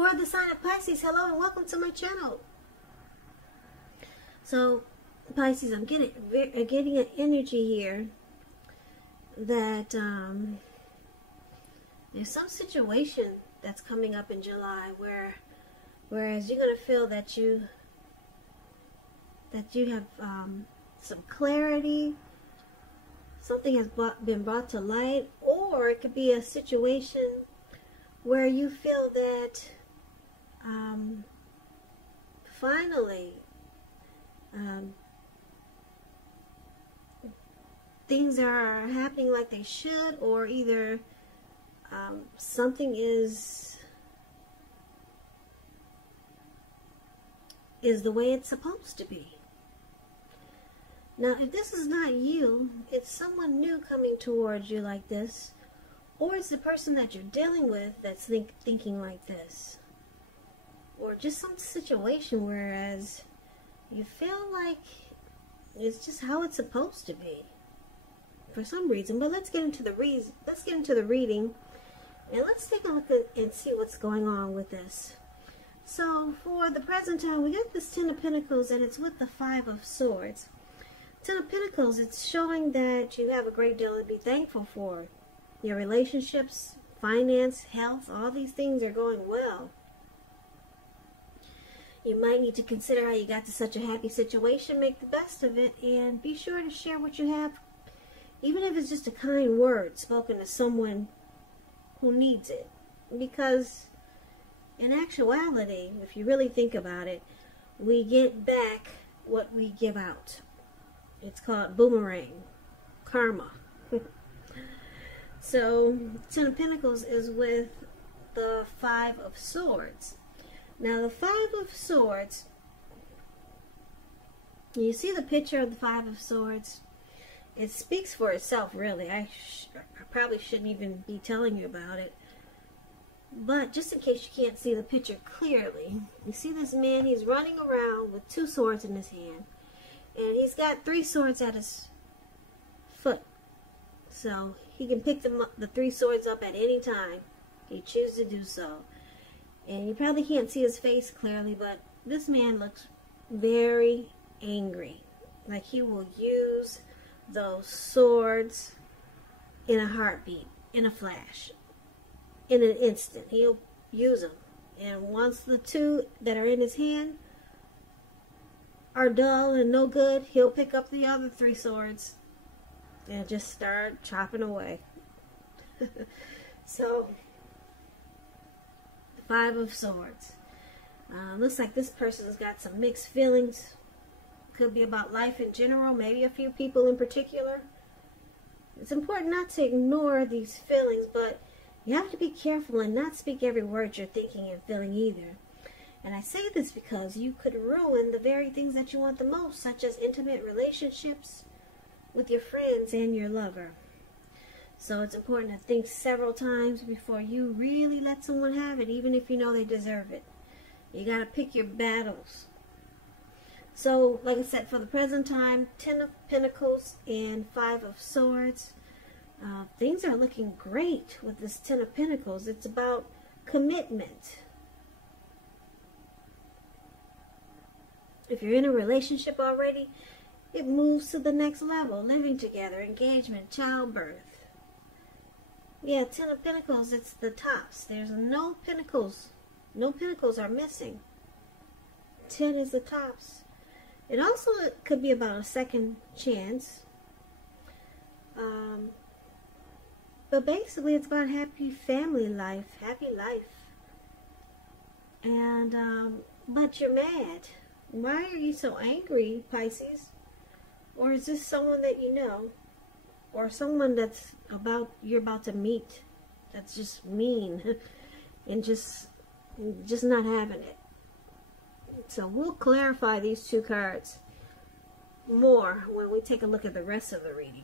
For the sign of Pisces, hello and welcome to my channel. So, Pisces, I'm getting an energy here that there's some situation that's coming up in July whereas you're going to feel that you have some clarity, something has been brought to light, or it could be a situation where you feel that finally things are happening like they should, or either something is the way it's supposed to be. Now, if this is not you, it's someone new coming towards you like this, or it's the person that you're dealing with that's thinking like this, or just some situation whereas you feel like it's just how it's supposed to be for some reason. But let's get into the reading, and let's take a look at and see what's going on with this. So for the present time, we got this Ten of Pentacles, and it's with the Five of Swords. Ten of Pentacles, it's showing that you have a great deal to be thankful for. Your relationships, finance, health, all these things are going well. You might need to consider how you got to such a happy situation, make the best of it, and be sure to share what you have, even if it's just a kind word spoken to someone who needs it. Because in actuality, if you really think about it, we get back what we give out. It's called boomerang, karma. So, Ten of Pentacles is with the Five of Swords. Now, the Five of Swords, you see the picture of the Five of Swords? It speaks for itself, really. I probably shouldn't even be telling you about it. But just in case you can't see the picture clearly, you see this man, he's running around with two swords in his hand. And he's got three swords at his foot. So he can pick them up, the three swords up at any time he chooses to do so. And you probably can't see his face clearly, but this man looks very angry. Like he will use those swords in a heartbeat, in a flash, in an instant. He'll use them. And once the two that are in his hand are dull and no good, he'll pick up the other three swords and just start chopping away. So, the Five of Swords. Looks like this person's got some mixed feelings. Could be about life in general, maybe a few people in particular. It's important not to ignore these feelings, but you have to be careful and not speak every word you're thinking and feeling either. And I say this because you could ruin the very things that you want the most, such as intimate relationships with your friends and your lover. So it's important to think several times before you really let someone have it, even if you know they deserve it. You got to pick your battles. So, like I said, for the present time, Ten of Pentacles and Five of Swords. Things are looking great with this Ten of Pentacles. It's about commitment. If you're in a relationship already, it moves to the next level. Living together, engagement, childbirth. Yeah, Ten of Pentacles, it's the tops. There's no pentacles. No pentacles are missing. 10 is the tops. It also could be about a second chance. But basically it's about happy family life, happy life. And, but you're mad. Why are you so angry, Pisces? Or is this someone that you know? Or someone that's you're about to meet that's just mean and just not having it. So we'll clarify these two cards more when we take a look at the rest of the reading.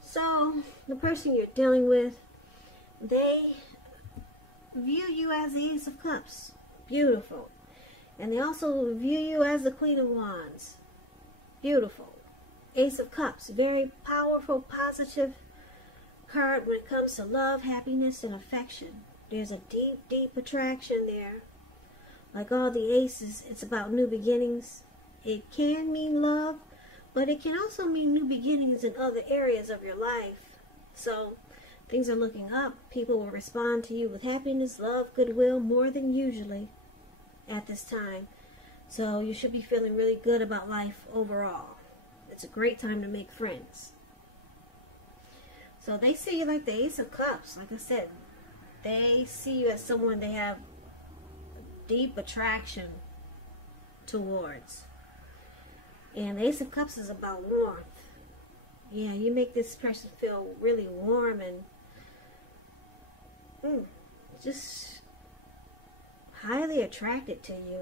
So the person you're dealing with, they view you as the Ace of Cups. Beautiful. And they also view you as the Queen of Wands. Beautiful. Ace of Cups, very powerful, positive card when it comes to love, happiness, and affection. There's a deep, deep attraction there. Like all the aces, it's about new beginnings. It can mean love, but it can also mean new beginnings in other areas of your life. So things are looking up. People will respond to you with happiness, love, goodwill, more than usually at this time. So you should be feeling really good about life overall. It's a great time to make friends. So they see you like the Ace of Cups. Like I said, they see you as someone they have deep attraction towards. And the Ace of Cups is about warmth. Yeah, you make this person feel really warm and just highly attracted to you,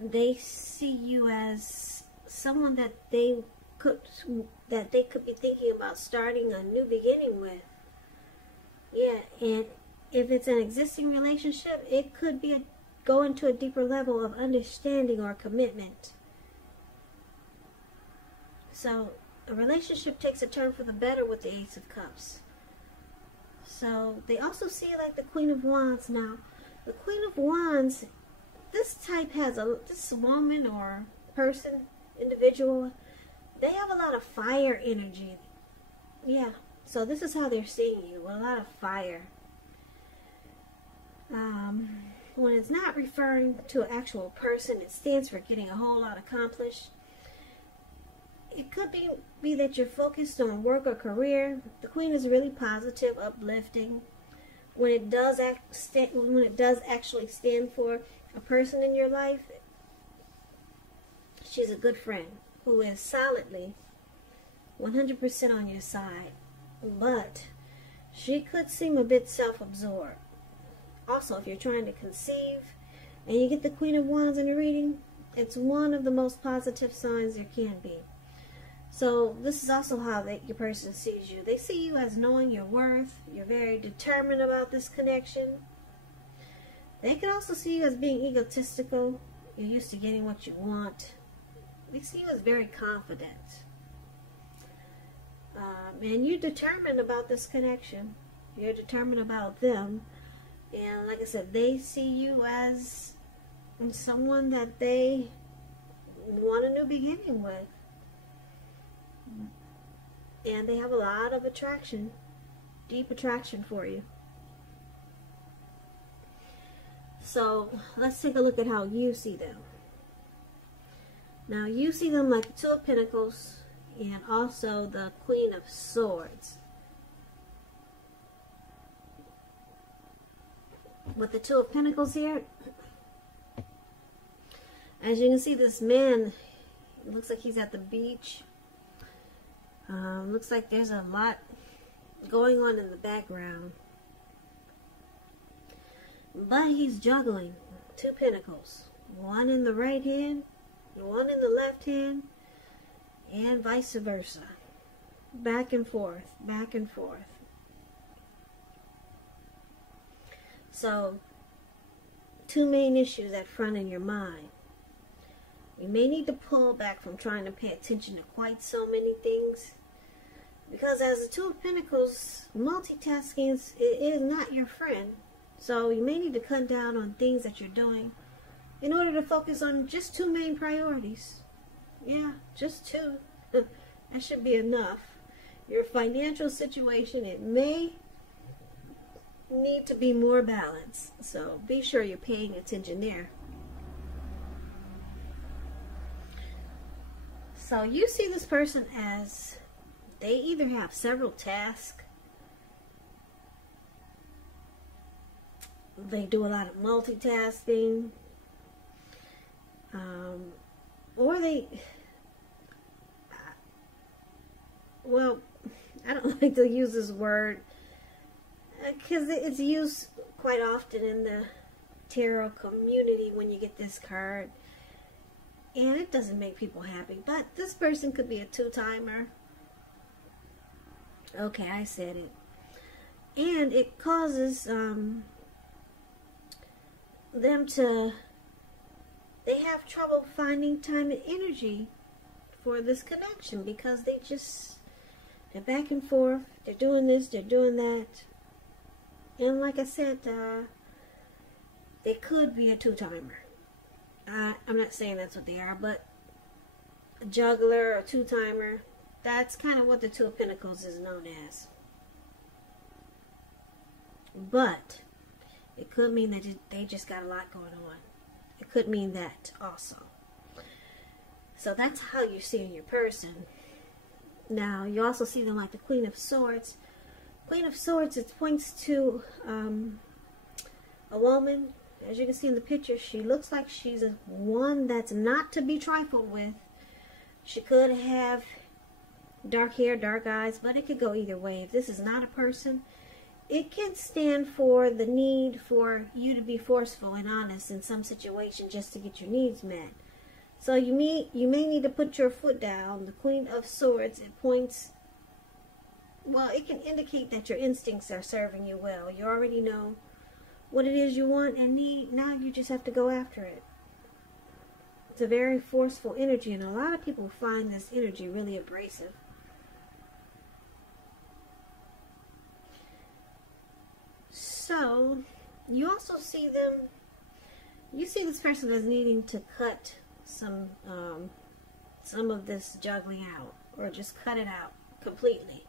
and they see you as someone that they could be thinking about starting a new beginning with. Yeah, and if it's an existing relationship, it could be go into a deeper level of understanding or commitment. So a relationship takes a turn for the better with the Ace of Cups. So they also see it like the Queen of Wands. Now, the Queen of Wands, this type has this woman or person, individual, they have a lot of fire energy. Yeah, so this is how they're seeing you, with a lot of fire. When it's not referring to an actual person, it stands for getting a whole lot accomplished. It could be that you're focused on work or career. The Queen is really positive, uplifting. When it does actually stand for a person in your life, she's a good friend who is solidly 100% on your side. But she could seem a bit self-absorbed. Also, if you're trying to conceive and you get the Queen of Wands in a reading, it's one of the most positive signs there can be. So this is also how your person sees you. They see you as knowing your worth. You're very determined about this connection. They can also see you as being egotistical. You're used to getting what you want. They see you as very confident. And you're determined about this connection. You're determined about them. And like I said, they see you as someone that they want a new beginning with. And they have a lot of attraction, deep attraction for you. So let's take a look at how you see them. Now you see them like the Two of Pentacles and also the Queen of Swords. With the Two of Pentacles here, as you can see, this man, it looks like he's at the beach. Looks like there's a lot going on in the background. But he's juggling two pentacles. One in the right hand, one in the left hand, and vice versa. Back and forth, back and forth. So, two main issues at front in your mind. You may need to pull back from trying to pay attention to quite so many things. Because as the Two of Pentacles, multitasking is not your friend. So you may need to cut down on things that you're doing in order to focus on just two main priorities. Yeah, just two. That should be enough. Your financial situation, it may need to be more balanced. So be sure you're paying attention there. So you see this person as they either have several tasks, they do a lot of multitasking, or they, well, I don't like to use this word because it's used quite often in the tarot community when you get this card, and it doesn't make people happy. But this person could be a two-timer. Okay, I said it. And it causes them to, they have trouble finding time and energy for this connection because they just They're back and forth. They're doing this, they're doing that. And like I said, they could be a two-timer. I'm not saying that's what they are, but a juggler or two-timer, that's kind of what the Two of Pentacles is known as. But it could mean that they just got a lot going on. It could mean that also. So that's how you see your person. Now, you also see them like the Queen of Swords. Queen of Swords, it points to a woman. As you can see in the picture, she looks like she's one that's not to be trifled with. She could have dark hair, dark eyes, but it could go either way. If this is not a person, it can stand for the need for you to be forceful and honest in some situation just to get your needs met. So you may need to put your foot down. The Queen of Swords, it points, well, it can indicate that your instincts are serving you well. You already know what it is you want and need. Now you just have to go after it. It's a very forceful energy, and a lot of people find this energy really abrasive. So, you also see them, you see this person as needing to cut some of this juggling out, or just cut it out completely.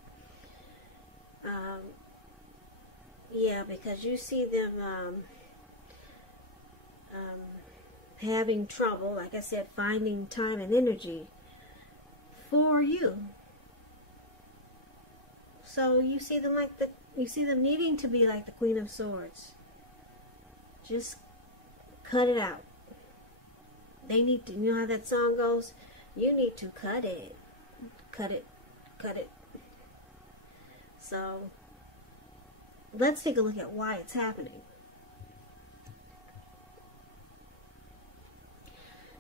Yeah, because you see them having trouble, like I said, finding time and energy for you. So you see them like you see them needing to be like the Queen of Swords. Just cut it out. They need to, you know how that song goes? You need to cut it. Cut it. Cut it. So, let's take a look at why it's happening.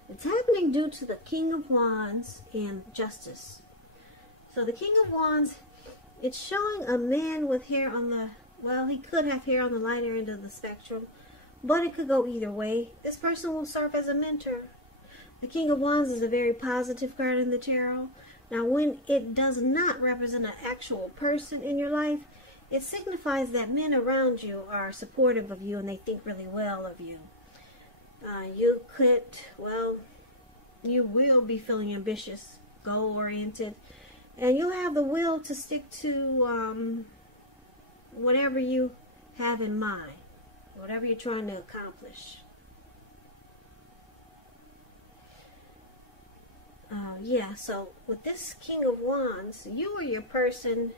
It's happening due to the King of Wands and Justice. So the King of Wands, it's showing a man with hair on the, well, he could have hair on the lighter end of the spectrum, but it could go either way. This person will serve as a mentor. The King of Wands is a very positive card in the tarot. Now, when it does not represent an actual person in your life, it signifies that men around you are supportive of you and they think really well of you. You could, well, you will be feeling ambitious, goal-oriented, and you'll have the will to stick to whatever you have in mind, whatever you're trying to accomplish. Yeah, so with this King of Wands, you or your person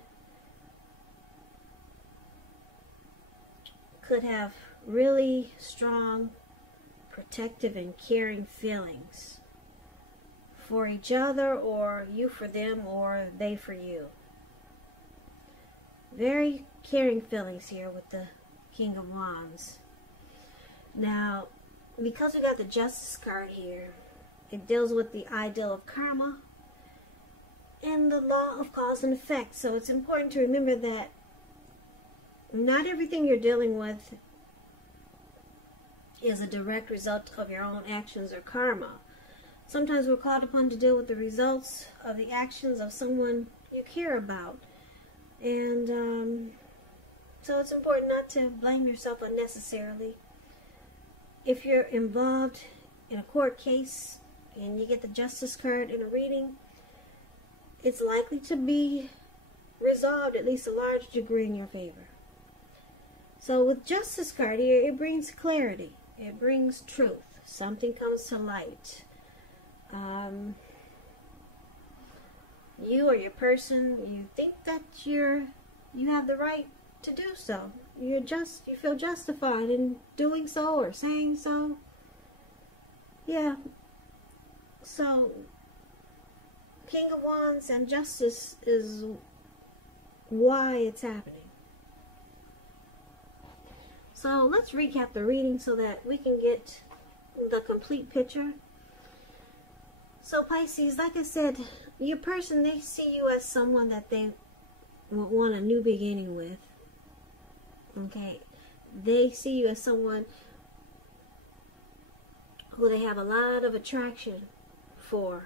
could have really strong, protective and caring feelings for each other, or you for them, or they for you. Very caring feelings here with the King of Wands. Now, because we got the Justice card here, it deals with the ideal of karma and the law of cause and effect. So it's important to remember that not everything you're dealing with is a direct result of your own actions or karma. Sometimes we're called upon to deal with the results of the actions of someone you care about. And so it's important not to blame yourself unnecessarily. If you're involved in a court case and you get the Justice card in a reading, it's likely to be resolved at least a large degree in your favor. So with Justice card here, it brings clarity. It brings truth. Something comes to light. You or your person, you think that you have the right to do so. You feel justified in doing so or saying so. Yeah. So, King of Wands and Justice is why it's happening. So, let's recap the reading so that we can get the complete picture. So, Pisces, like I said, your person, they see you as someone that they want a new beginning with. Okay? They see you as someone who they have a lot of attraction for,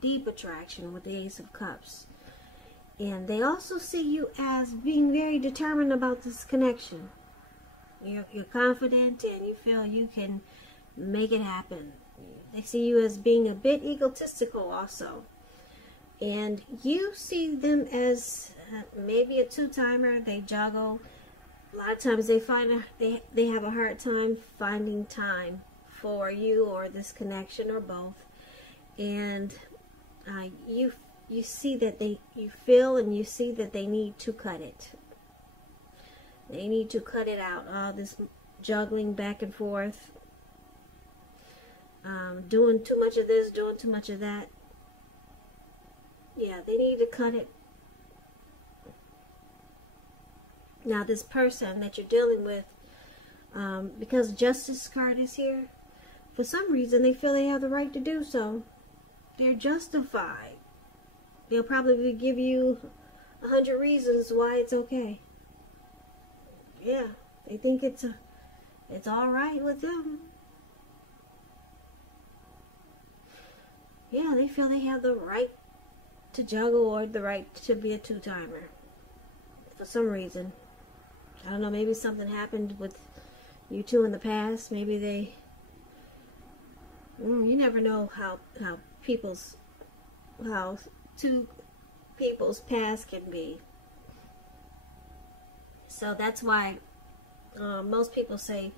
deep attraction with the Ace of Cups. And they also see you as being very determined about this connection. You're confident and you feel you can make it happen. They see you as being a bit egotistical also. And you see them as maybe a two-timer. They juggle. A lot of times they find they have a hard time finding time for you or this connection or both. And you see that you feel and you see that they need to cut it. They need to cut it out. All this juggling back and forth. Doing too much of this, doing too much of that. Yeah, they need to cut it. Now, this person that you're dealing with, because Justice card is here, for some reason they feel they have the right to do so. They're justified. They'll probably give you 100 reasons why it's okay. Yeah, they think it's all right with them. Yeah, they feel they have the right to juggle or the right to be a two-timer. For some reason. I don't know, maybe something happened with you two in the past. Maybe they... you never know how two people's past can be. So that's why most people say,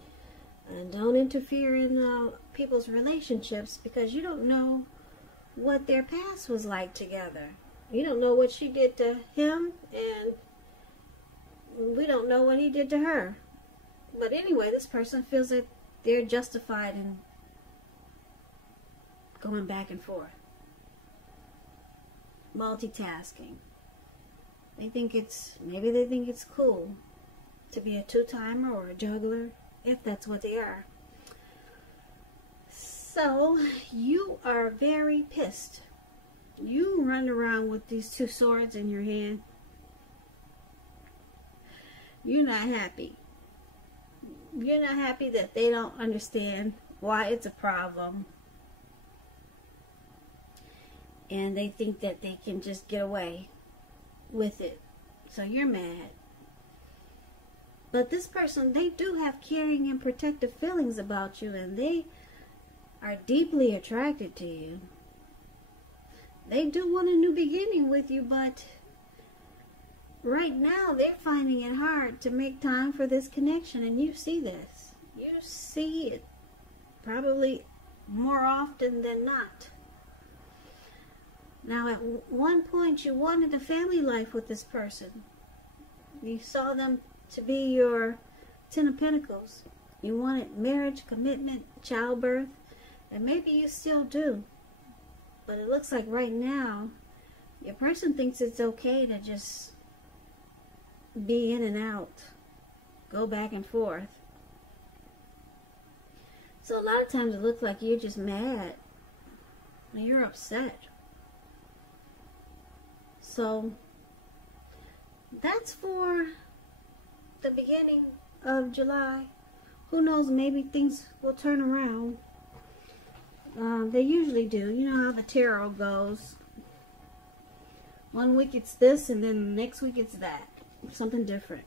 don't interfere in people's relationships, because you don't know what their past was like together. You don't know what she did to him, and we don't know what he did to her. But anyway, this person feels that they're justified in going back and forth. Multitasking. Maybe they think it's cool to be a two-timer or a juggler, if that's what they are. So, you are very pissed. You run around with these two swords in your hand. You're not happy. You're not happy that they don't understand why it's a problem. And they think that they can just get away with it. So you're mad. But this person, they do have caring and protective feelings about you, and they are deeply attracted to you. They do want a new beginning with you, but right now they're finding it hard to make time for this connection, and you see this. You see it probably more often than not. Now, at one point you wanted a family life with this person. You saw them to be your Ten of Pentacles. You wanted marriage, commitment, childbirth. And maybe you still do. But it looks like right now, your person thinks it's okay to just be in and out. Go back and forth. So a lot of times it looks like you're just mad. And you're upset. So, that's for the beginning of July. Who knows, maybe things will turn around. They usually do. You know how the tarot goes. One week it's this, and then the next week it's that. Something different.